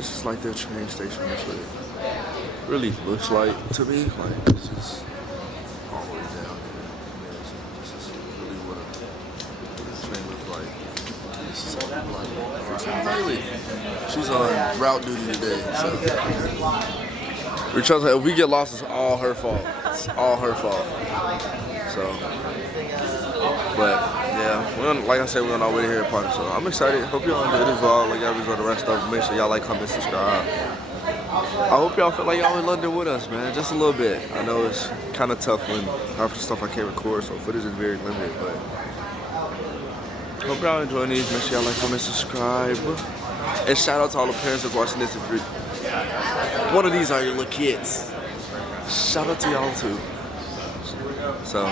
This is like their train station. That's what it really looks like to me. Like it's just all the way down there. This is really what the train looks like. This is like Bailey. She's on route duty today, so we're trying to. If we get lost, it's all her fault. It's all her fault. So, but yeah, like I said, we're on our way to here party. So I'm excited. Hope y'all enjoy this vlog. Like y'all enjoy the rest of it. Make sure y'all like, comment, subscribe. I hope y'all feel like y'all in London with us, man. Just a little bit. I know it's kind of tough when half the stuff I can't record, so footage is very limited. But hope y'all enjoying these. Make sure y'all like, comment, subscribe. And shout out to all the parents that are watching this. If one of these are your little kids, shout out to y'all too. So,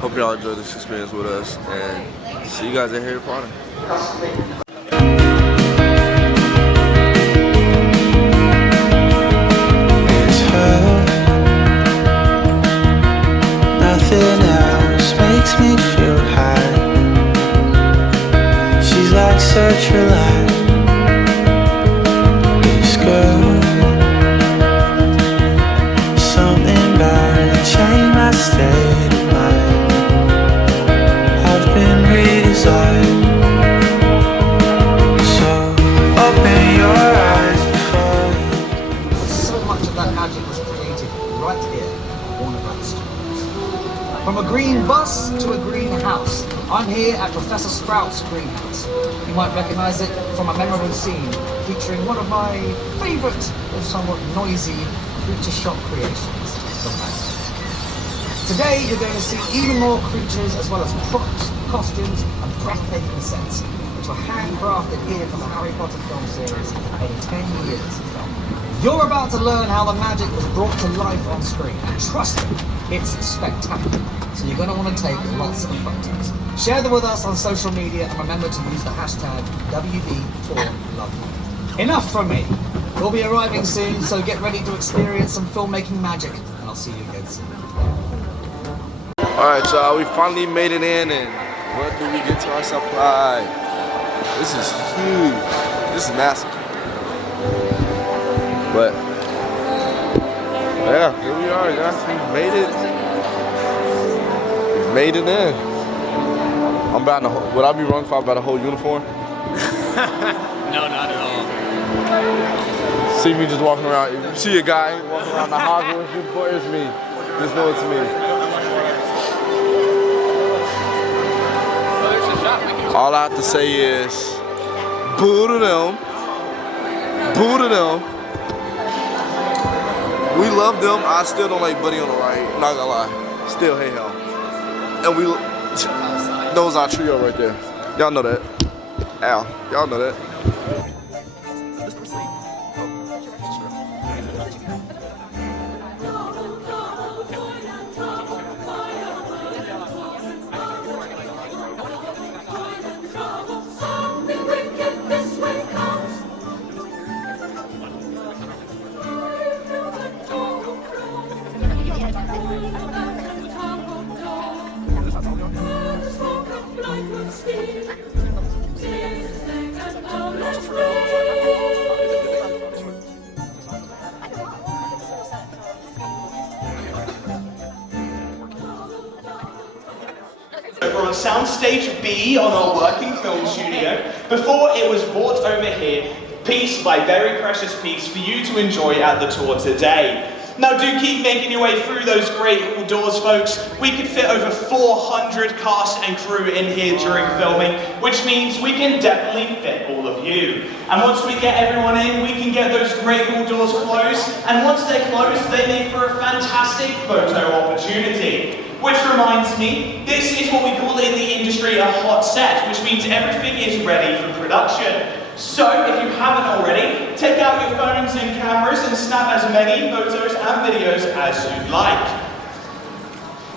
hope y'all enjoy this experience with us, and see you guys at Harry Potter. It's her. Nothing else makes me feel high. She's like such a light. This girl, something about the chain I stayed of mine have been redesigned. So open your eyes before you. So much of that magic was created right here at Warner Brothers. From a green bus to a green house, I'm here at Professor Sprout's greenhouse. You might recognize it from a memorable scene featuring one of my favourite, if somewhat noisy, creature shop creations, the magic. Today you're going to see even more creatures as well as props, costumes and breathtaking sets, which were handcrafted here for the Harry Potter film series over 10 years. You're about to learn how the magic was brought to life on screen, and trust me, it's spectacular. So you're going to want to take lots of photos. Share them with us on social media and remember to use the hashtag WB4Love. Enough from me. We'll be arriving soon, so get ready to experience some filmmaking magic, and I'll see you again soon. Alright, y'all, we finally made it in, and what do we get to our supply? This is huge. This is massive. But yeah, here we are, guys. We made it. We made it in. I'm about to. Would I be wrong if I about a whole uniform? No, not at all. See me just walking around. If you see a guy walking around the Hogwarts, it's me. Just know it's me. All I have to say is, boo to them. Boo to them. We love them. I still don't like Buddy on the right. Not gonna lie. Still hate him. And we, those our trio right there. Y'all know that. Ow. Y'all know that. We're on Soundstage B on our working film studio before it was brought over here piece by very precious piece for you to enjoy at the tour today. Now do keep making your way through those great hall doors, folks. We could fit over 400 cast and crew in here during filming, which means we can definitely fit all of you. And once we get everyone in, we can get those great hall doors closed, and once they're closed, they make for a fantastic photo opportunity. Which reminds me, this is what we call in the industry a hot set, which means everything is ready for production. So, if you haven't already, take out your phones and cameras and snap as many photos and videos as you'd like.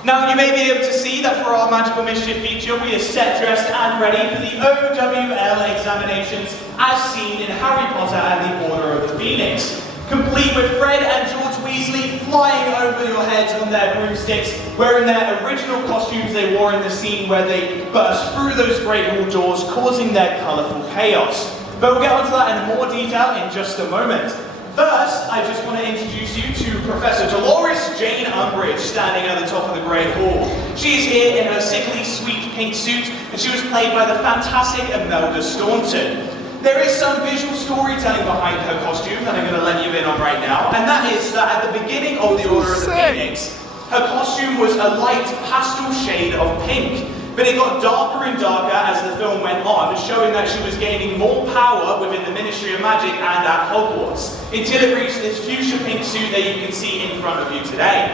Now, you may be able to see that for our Magical Mischief feature, we are set, dressed and ready for the OWL examinations as seen in Harry Potter and the Order of the Phoenix. Complete with Fred and George Weasley flying over your heads on their broomsticks, wearing their original costumes they wore in the scene where they burst through those great hall doors, causing their colourful chaos. But we'll get onto that in more detail in just a moment. First, I just want to introduce you to Professor Dolores Jane Umbridge, standing at the top of the Great Hall. She is here in her sickly sweet pink suit, and she was played by the fantastic Imelda Staunton. There is some visual storytelling behind her costume that I'm going to let you in on right now, and that is that at the beginning of the Order of the Phoenix, her costume was a light pastel shade of pink. But it got darker and darker as the film went on, showing that she was gaining more power within the Ministry of Magic and at Hogwarts, until it reached this fuchsia pink suit that you can see in front of you today.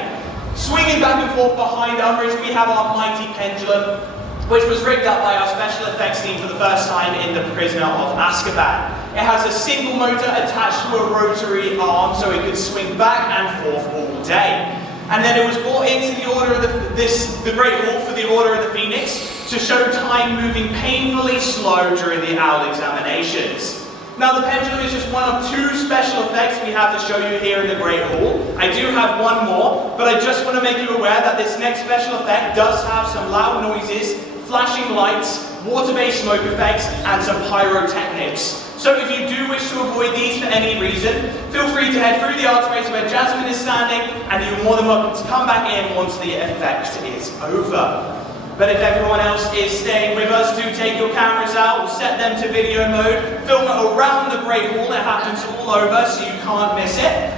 Swinging back and forth behind Umbridge, we have our mighty pendulum, which was rigged up by our special effects team for the first time in The Prisoner of Azkaban. It has a single motor attached to a rotary arm so it could swing back and forth all day. And then it was brought into the Order of the Great Hall for the Order of the Phoenix to show time moving painfully slow during the owl examinations. Now the pendulum is just one of two special effects we have to show you here in the Great Hall. I do have one more, but I just want to make you aware that this next special effect does have some loud noises, flashing lights, water-based smoke effects, and some pyrotechnics. So if you do wish to avoid these for any reason, feel free to head through the archway to where Jasmine is standing, and you're more than welcome to come back in once the effect is over. But if everyone else is staying with us, do take your cameras out, set them to video mode, film it around the Great Hall, it happens all over so you can't miss it.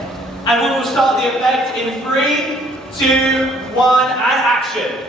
And we will start the effect in 3, 2, 1, and action.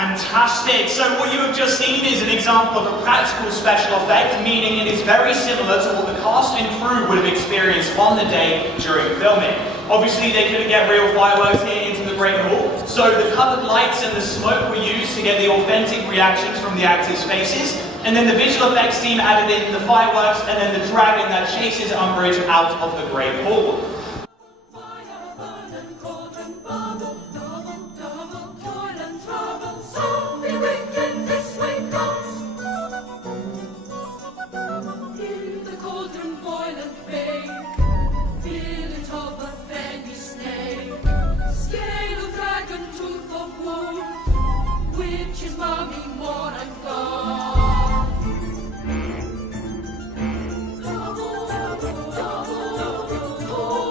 Fantastic! So what you have just seen is an example of a practical special effect, meaning it is very similar to what the cast and crew would have experienced on the day during filming. Obviously they couldn't get real fireworks here into the Great Hall, so the coloured lights and the smoke were used to get the authentic reactions from the actors' faces, and then the visual effects team added in the fireworks and then the dragon that chases Umbridge out of the Great Hall. Double, double, double, double.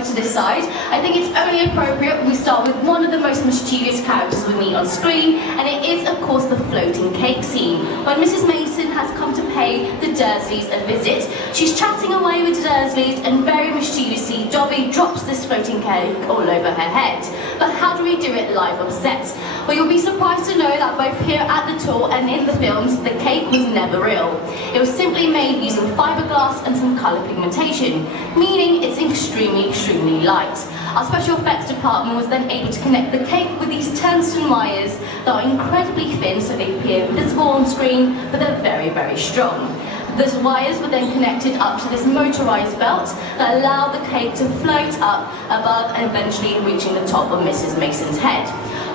over to this side, I think it's only appropriate we start with one of the most mischievous characters we meet on screen, and it is, of course, the floating cake scene. When Mrs. Mason has come to pay the Dursleys a visit, she's chatting away with the Dursleys, and very mischievously, Dobby drops this floating cake all over her head. But how do we do it live on set? Well, you'll be surprised to know that both here at the tour and in the films, the cake was never real. It was simply made using fiberglass and some colour pigmentation, meaning it's extremely light. Our special effects department was then able to connect the cake with these tungsten wires that are incredibly thin so they appear visible on screen, but they're very strong. Those wires were then connected up to this motorised belt that allowed the cake to float up above and eventually reaching the top of Mrs. Mason's head.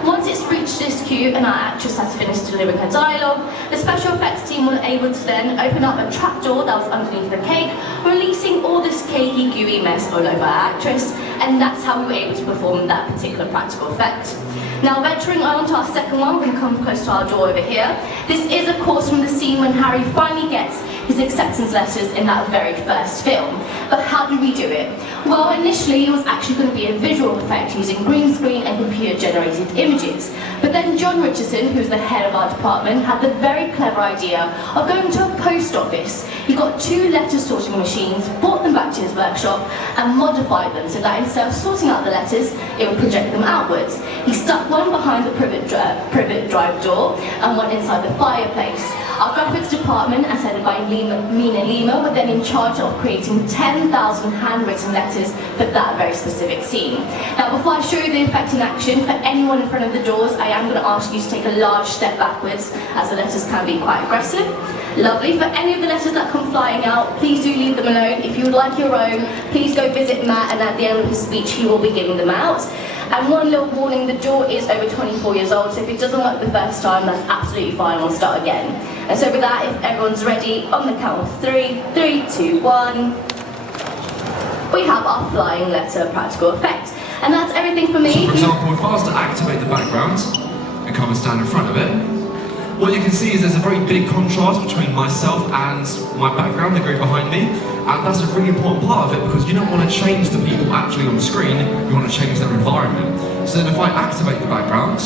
Once it's reached this cue and our actress has finished delivering her dialogue, the special effects team were able to then open up a trapdoor that was underneath the cake, releasing all this cakey, gooey mess all over our actress, and that's how we were able to perform that particular practical effect. Now, venturing on to our second one, we're going to come close to our door over here. This is, of course, from the scene when Harry finally gets his acceptance letters in that very first film. But how did we do it? Well, initially it was actually going to be a visual effect using green screen and computer-generated images. But then John Richardson, who's the head of our department, had the very clever idea of going to a post office. He got 2 letter sorting machines, brought them back to his workshop, and modified them so that instead of sorting out the letters, it would project them outwards. He stuck one behind the privet drive door and one inside the fireplace. Our graphics department, as headed by Mina Lima, were then in charge of creating 10,000 handwritten letters for that very specific scene. Now, before I show you the effect in action, for anyone in front of the doors, I am going to ask you to take a large step backwards, as the letters can be quite aggressive. Lovely. For any of the letters that come flying out, please do leave them alone. If you would like your own, please go visit Matt, and at the end of his speech, he will be giving them out. And one little warning, the jaw is over 24 years old, so if it doesn't work the first time, that's absolutely fine, we'll start again. And so with that, if everyone's ready, on the count of 3, 3, 2, 1, we have our flying letter practical effect. And that's everything for me. So for example, if I was to activate the background and come and stand in front of it, what you can see is there's a very big contrast between myself and my background, the group behind me, and that's a really important part of it because you don't want to change the people actually on the screen, you want to change their environment. So then if I activate the background,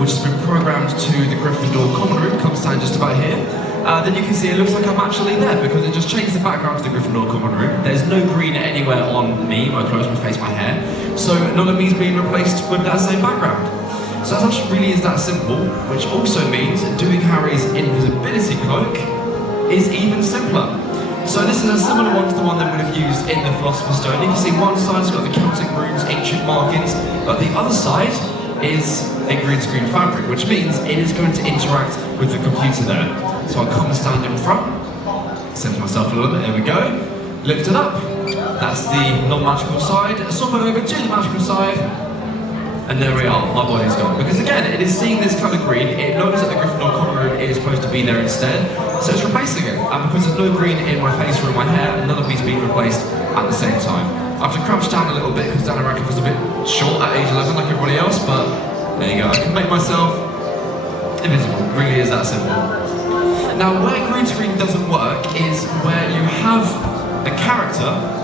which has been programmed to the Gryffindor common room, come stand just about here, then you can see it looks like I'm actually there because it just changed the background to the Gryffindor common room. There's no green anywhere on me, my clothes, my face, my hair, so none of me is being replaced with that same background. So it actually really is that simple, which also means that doing Harry's invisibility cloak is even simpler. So this is a similar one to the one that we would have used in the Philosopher's Stone. You can see one side's got the Celtic runes, ancient markings, but the other side is a green screen fabric, which means it is going to interact with the computer there. So I'll come and stand in front, center myself a little bit, there we go, lift it up, that's the non-magical side, swap it over to the magical side, and there we are, my body's gone. Because again, it is seeing this colour green, it knows that the Gryffindor common room is supposed to be there instead, so it's replacing it. And because there's no green in my face or in my hair, none of me's being replaced at the same time. I have to crouch down a little bit because Daniel Radcliffe was a bit short at age 11 like everybody else, but there you go, I can make myself invisible. It really is that simple. Now, where green screen doesn't work is where you have a character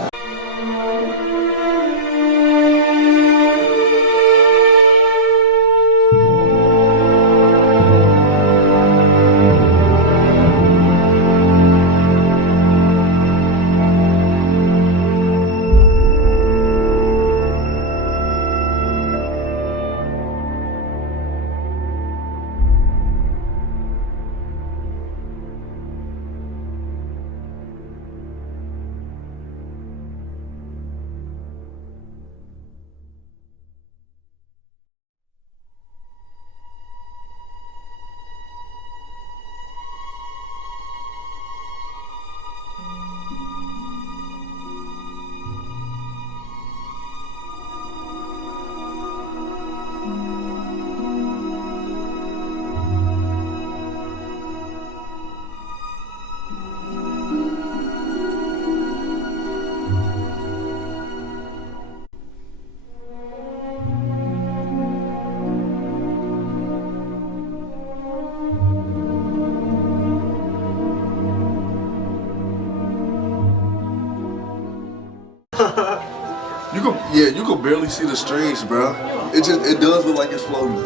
you can barely see the strings, bro. It does look like it's floating.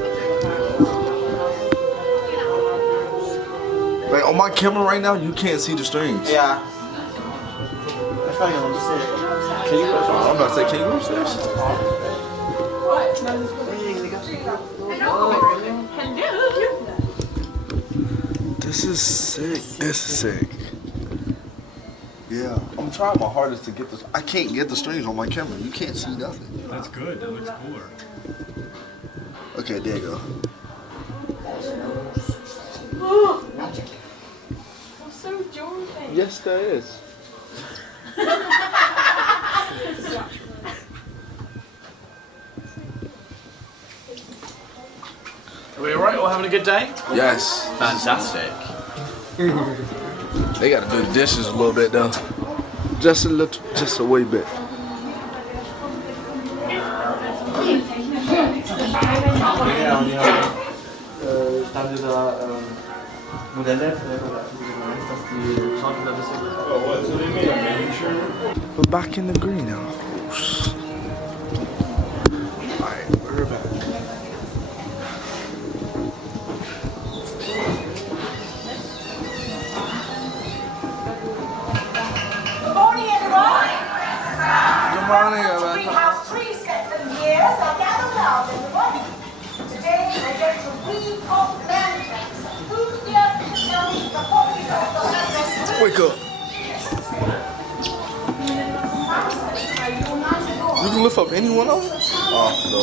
Like on my camera right now, you can't see the strings. Yeah. That's probably gonna see it. Can you go? I'm about to say, can you go upstairs? This is sick. This is sick. Yeah, I'm trying my hardest to get this. I can't get the strings on my camera. You can't see nothing. That's good. That looks cooler. Okay, there you go. Magic. I'm so Jones. Yes, there is. Are we alright? All having a good day? Yes. Fantastic. They gotta do the dishes a little bit though. Just a little, just a wee bit. We're back in the greenhouse. Alright, we're back. Good morning, everyone. Good morning, everyone. Greenhouse tree set for years. Now gather round, everyone. Today we're going to weed off land tracks. Who's here to tell me the properties of the land? Wake up. You can lift up any one of them? Oh, no.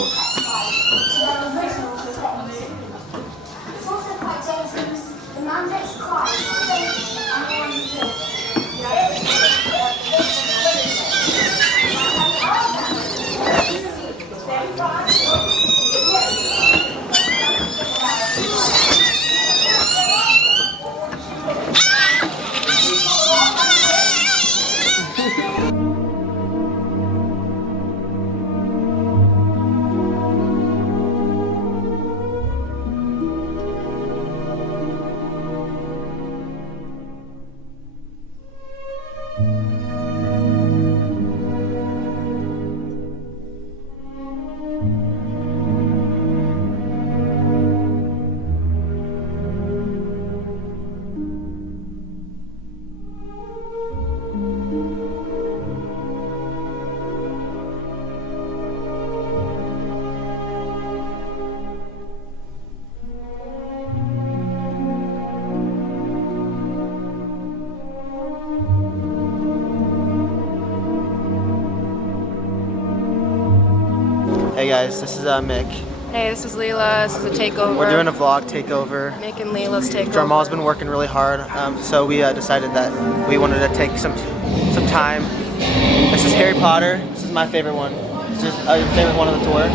It's also quite dangerous. The man gets caught. Hey guys, this is Mick. Hey, this is Leela. This is a takeover. We're doing a vlog takeover. Mick and Leela's takeover. Jarmal's been working really hard, so we decided that we wanted to take some time. This is Harry Potter. This is my favorite one. Is this your favorite one on the tour?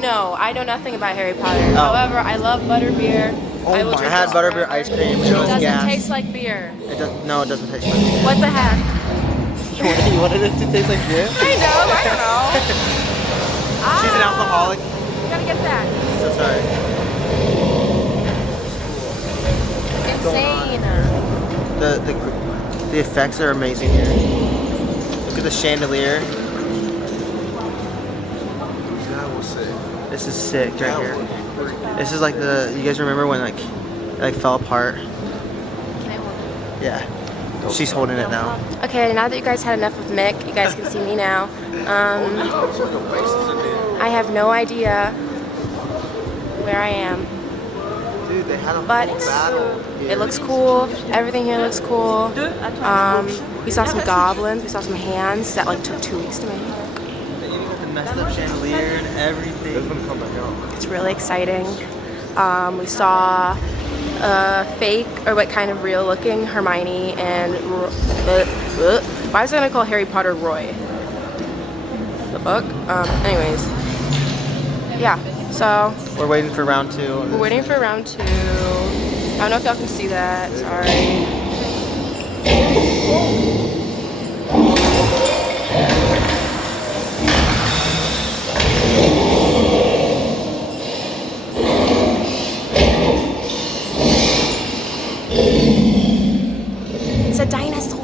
No, I know nothing about Harry Potter. Oh. However, I love butterbeer. I will I drink had this butterbeer forever. ice cream. It It was doesn't gas. taste like beer. No, it doesn't taste like beer. What the heck? You wanted it to taste like beer? I know. She's an alcoholic. You gotta get that. So sorry. Insane. The effects are amazing here. Look at the chandelier. That was sick. This is sick right here. This is like you guys remember when it fell apart? Can I hold it? Yeah. She's holding it now. Okay, now that you guys had enough of Mick, you guys can see me now. I have no idea where I am. Dude, they had a But whole battle. it looks cool. Everything here looks cool. We saw some goblins. We saw some hands that took 2 weeks to make. The messed up chandelier and everything. It's gonna come back out. It's really exciting. We saw fake or what kind of real looking Hermione and why is it gonna call Harry Potter Roy? The book. Anyways, yeah. So We're waiting for round 2. we're waiting for round 2. I don't know if y'all can see that. Sorry. It's a dinosaur.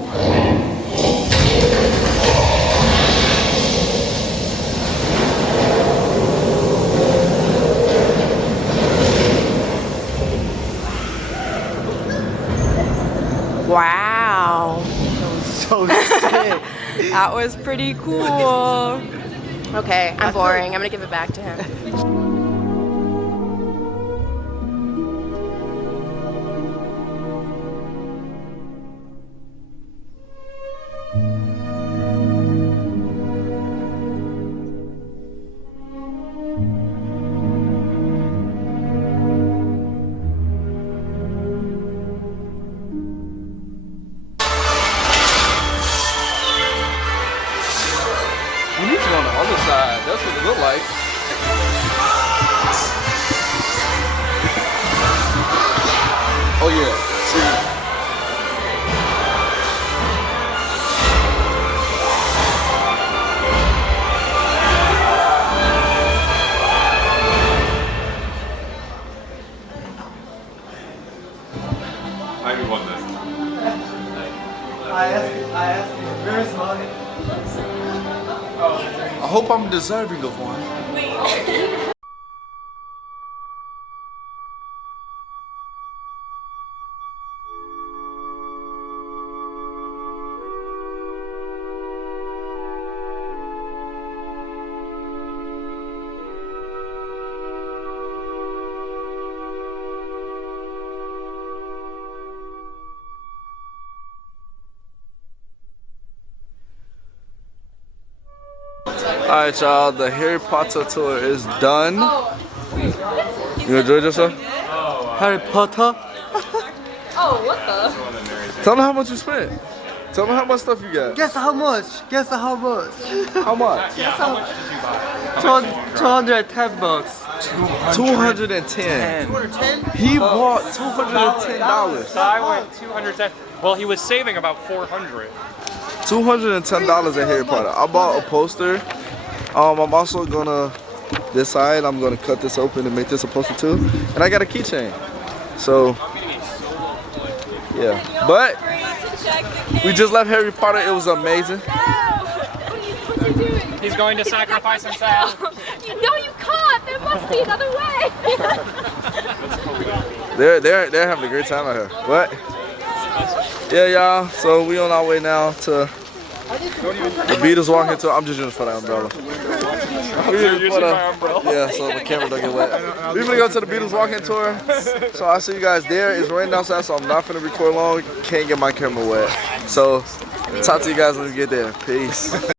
That was pretty cool. Okay, I'm boring. I'm gonna give it back to him. You need to go on the other side. That's what it looked like. Oh yeah. See. I asked you, where's mine? I hope I'm deserving of one. Alright y'all, the Harry Potter tour is done. You enjoyed yourself? Harry Potter. Oh, what the? Tell them how much you spent. Tell them how much stuff you got. Guess how much? Guess how much? How much? 210 bucks. 210. He bought $210. So I went 210. Well, he was saving about 400. $210 at Harry Potter. I bought a poster. I'm also gonna decide. I'm gonna cut this open and make this a poster too. And I got a keychain. So yeah. But we just left Harry Potter. It was amazing. What's he doing? He's going to sacrifice himself. No, you can't. There must be another way. They're having a great time out here. What? Yeah, y'all. So we on our way now to the Beatles walking tour. I'm just using for the umbrella. Yeah, so the camera don't get wet. We're gonna go to the Beatles walking tour. So I'll see you guys there. It's raining outside, so I'm not gonna record long. Can't get my camera wet. So talk to you guys when we get there. Peace.